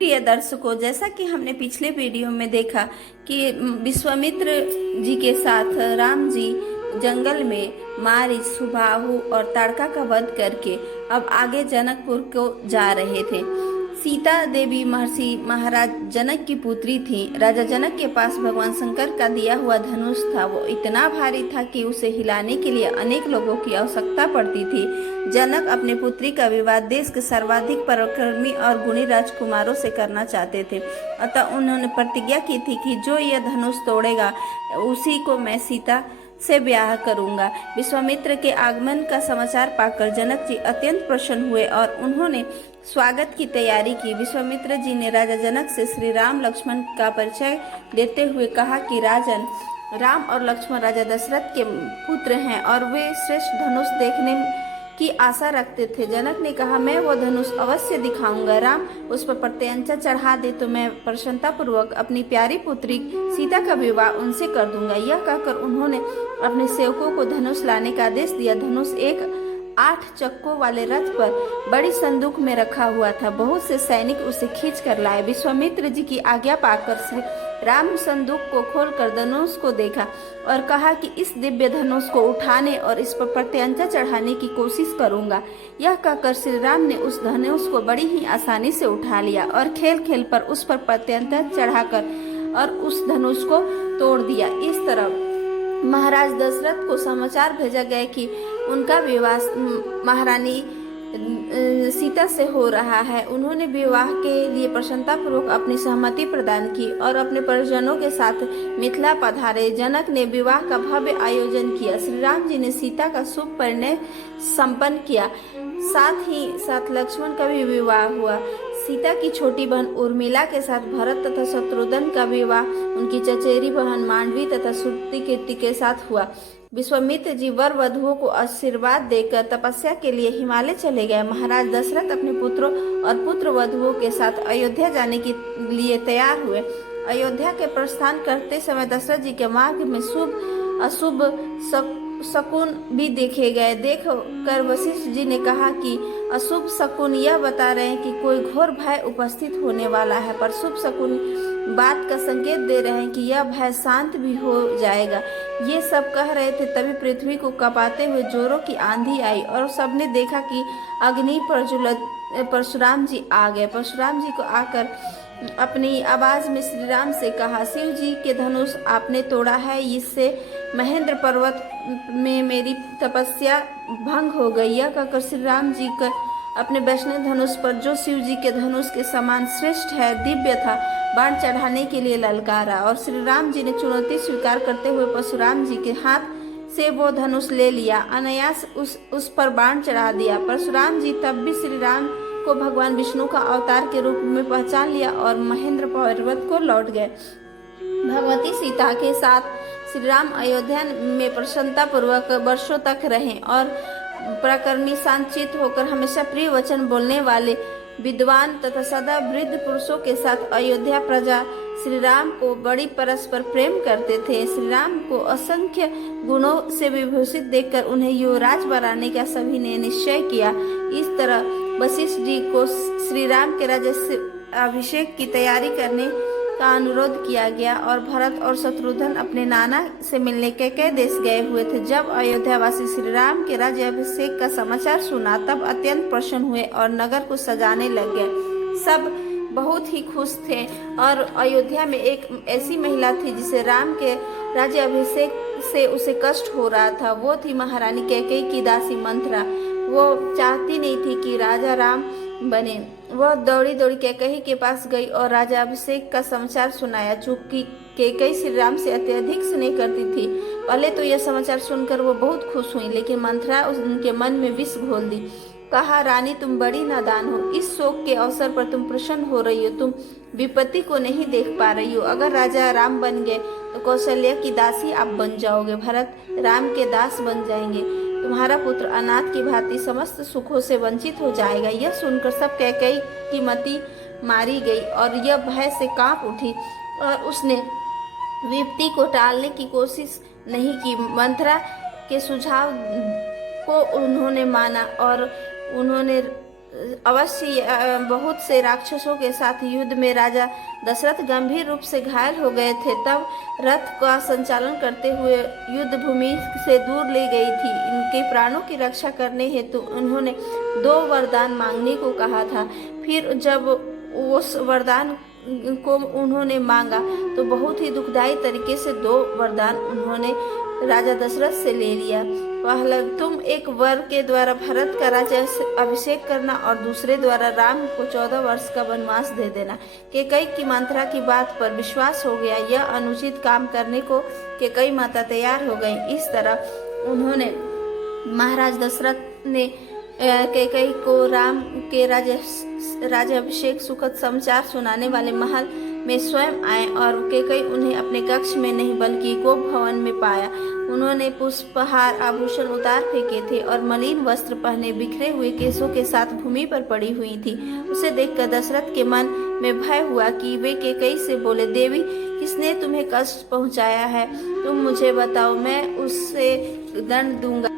प्रिय दर्शकों, जैसा कि हमने पिछले वीडियो में देखा कि विश्वामित्र जी के साथ राम जी जंगल में मारीच, सुबाहु और ताड़का का वध करके अब आगे जनकपुर को जा रहे थे। सीता देवी महर्षि महाराज जनक की पुत्री थी। राजा जनक के पास भगवान शंकर का दिया हुआ धनुष था। वो इतना भारी था कि उसे हिलाने के लिए अनेक लोगों की आवश्यकता पड़ती थी। जनक अपनी पुत्री का विवाह देश के सर्वाधिक पराक्रमी और गुणी राजकुमारों से करना चाहते थे। अतः उन्होंने प्रतिज्ञा की थी कि जो यह धनुष तोड़ेगा उसी को मैं सीता से ब्याह करूंगा। विश्वामित्र के आगमन का समाचार पाकर जनक जी अत्यंत प्रसन्न हुए और उन्होंने स्वागत की तैयारी की। विश्वामित्र जी ने राजा जनक से श्री राम लक्ष्मण का परिचय देते हुए कहा कि राजन, राम और लक्ष्मण राजा दशरथ के पुत्र हैं और वे श्रेष्ठ धनुष देखने की आशा रखते थे। जनक ने कहा, मैं वो धनुष अवश्य दिखाऊंगा। राम उस पर प्रत्यंचा चढ़ा दे तो मैं प्रसन्नता पूर्वक अपनी प्यारी पुत्री सीता का विवाह उनसे कर दूंगा। यह कहकर उन्होंने अपने सेवकों को धनुष लाने का आदेश दिया। धनुष एक 8 चक्कों वाले रथ पर बड़ी संदूक में रखा हुआ था। बहुत से सैनिक उसे खींच कर लाए। विश्वामित्र जी की आज्ञा पाकर श्री राम संदूक को खोलकर धनुष को देखा और कहा कि इस दिव्य धनुष को उठाने और इस पर प्रत्यंचा चढ़ाने की कोशिश करूंगा। यह कहकर श्री राम ने उस धनुष को बड़ी ही आसानी से उठा लिया और खेल खेल पर उस पर प्रत्यंचा चढ़ाकर और उस धनुष को तोड़ दिया। इस तरह महाराज दशरथ को समाचार भेजा गया कि उनका विवाह महारानी सीता से हो रहा है। उन्होंने विवाह के लिए प्रसन्नतापूर्वक अपनी सहमति प्रदान की और अपने परिजनों के साथ मिथिला पधारे। जनक ने विवाह का भव्य आयोजन किया। श्री राम जी ने सीता का शुभ परिणय संपन्न किया। साथ ही साथ लक्ष्मण का भी विवाह हुआ। सीता की छोटी बहन उर्मिला के साथ भरत तथा शत्रुघ्न का विवाह उनकी चचेरी बहन मांडवी तथा सुकृति के साथ हुआ। विश्वामित्र जी वर वधुओं को आशीर्वाद देकर तपस्या के लिए हिमालय चले गए। महाराज दशरथ अपने पुत्रों और पुत्र वधुओं के साथ अयोध्या जाने के लिए तैयार हुए। अयोध्या के प्रस्थान करते समय दशरथ जी के मार्ग में शुभ अशुभ शकुन भी देखे गए। देख कर वशिष्ठ जी ने कहा कि अशुभ शकुन यह बता रहे हैं कि कोई घोर भय उपस्थित होने वाला है, पर शुभ शकुन बात का संकेत दे रहे हैं कि यह भय शांत भी हो जाएगा। ये सब कह रहे थे तभी पृथ्वी को कपाते हुए जोरों की आंधी आई और सबने देखा कि अग्नि प्रज्वलित परशुराम जी आ गए। परशुराम जी को आकर अपनी आवाज में श्री राम से कहा, शिव जी के धनुष आपने तोड़ा है, इससे महेंद्र पर्वत में मेरी तपस्या भंग हो गई। यह कहकर श्री राम जी का अपने वैष्णव धनुष पर, जो शिव जी के धनुष के समान श्रेष्ठ है, दिव्य था, बाण चढ़ाने के लिए ललकारा और श्री राम जी ने चुनौती स्वीकार करते हुए परशुराम जी के हाथ से वो धनुष ले लिया। अनायास उस पर बाण चढ़ा दिया। परशुराम जी तब भी श्री राम को भगवान विष्णु का अवतार के रूप में पहचान लिया और महेंद्र पर्वत को लौट गए। भगवती सीता के साथ श्री राम अयोध्या में प्रसन्नता पूर्वक वर्षों तक रहे और पराक्रमी शांतचित्त होकर हमेशा प्रिय वचन बोलने वाले विद्वान तथा सदा वृद्ध पुरुषों के साथ अयोध्या प्रजा श्री राम को बड़ी परस्पर प्रेम करते थे। श्री राम को असंख्य गुणों से विभूषित देखकर उन्हें युवराज बनाने का सभी ने निश्चय किया। इस तरह वशिष्ठ जी को श्री राम के राज्याभिषेक की तैयारी करने का अनुरोध किया गया और भरत और शत्रुघ्न अपने नाना से मिलने कैकेय देश गए हुए थे। जब अयोध्यावासी श्री राम के राज्याभिषेक का समाचार सुना तब अत्यंत प्रसन्न हुए और नगर को सजाने लग गए। सब बहुत ही खुश थे और अयोध्या में एक ऐसी महिला थी जिसे राम के राज्याभिषेक से उसे कष्ट हो रहा था। वो थी महारानी कैकेयी की दासी मंथरा। वो चाहती नहीं थी कि राजा राम बने। वह दौड़ी दौड़ी कैकेयी के पास गई और राज्याभिषेक का समाचार सुनाया। चूंकि कैकेयी श्री राम से अत्यधिक स्नेह करती थी, पहले तो यह समाचार सुनकर वो बहुत खुश हुई, लेकिन मंथरा उनके मन में विष घोल दी। कहा, रानी तुम बड़ी नादान हो। इस शोक के अवसर पर तुम प्रसन्न हो रही हो, तुम विपत्ति को नहीं देख पा रही हो। अगर राजा राम बन गए तो कौशल्या की दासी आप बन जाओगे, भरत राम के दास बन जाएंगे, तुम्हारा पुत्र अनाथ की भांति समस्त सुखों से वंचित हो जाएगा। यह सुनकर सब कैकेयी की मति मारी गई और यह भय से कांप उठी और उसने विपत्ति को टालने की कोशिश नहीं की। मंथरा के सुझाव को उन्होंने माना और उन्होंने अवश्य बहुत से राक्षसों के साथ युद्ध में राजा दशरथ गंभीर रूप से घायल हो गए थे। तब रथ का संचालन करते हुए युद्ध भूमि से दूर ले गई थी। इनके प्राणों की रक्षा करने हेतु उन्होंने 2 वरदान मांगने को कहा था। फिर जब उस वरदान को उन्होंने मांगा तो बहुत ही दुखदाई तरीके से 2 वरदान उन्होंने राजा दशरथ से ले लिया। पहला, तुम एक वर के द्वारा भरत का राज्य अभिषेक करना और दूसरे द्वारा राम को 14 वर्ष का वनवास दे देना। कैकेयी की मंत्रा की बात पर विश्वास हो गया। यह अनुचित काम करने को कैकेयी माता तैयार हो गई। इस तरह उन्होंने महाराज दशरथ ने कैकेयी को राम के राज्याभिषेक सुखद समाचार सुनाने वाले महल में स्वयं आए और कैकेयी उन्हें अपने कक्ष में नहीं बल्कि गोप भवन में पाया। उन्होंने पुष्पहार आभूषण उतार फेंके थे और मलिन वस्त्र पहने बिखरे हुए केशों के साथ भूमि पर पड़ी हुई थी। उसे देखकर दशरथ के मन में भय हुआ कि वे कैकेयी से बोले, देवी, किसने तुम्हें कष्ट पहुंचाया है? तुम मुझे बताओ, मैं उससे दंड दूंगा।